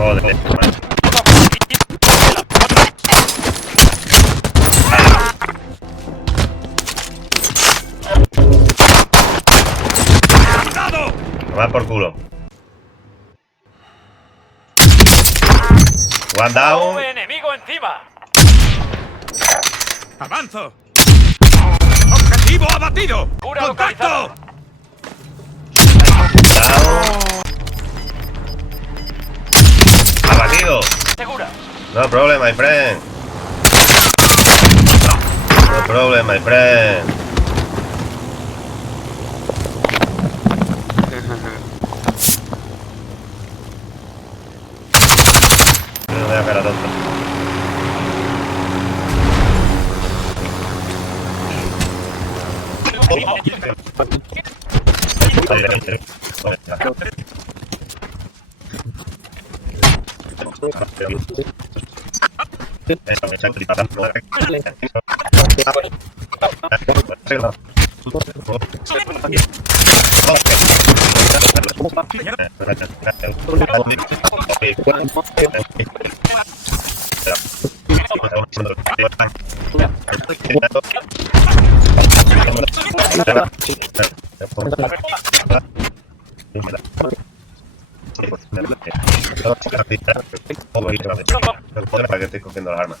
Joder, man. Va por culo. One down. Enemigo encima. ¡Avanzo! ¡Objetivo abatido! Cura ¡Contacto! localizada. Down. Abatido. Segura. No problem, my friend. No problem, my friend. No voy a hacer a tonto. Para que estoy cogiendo las armas.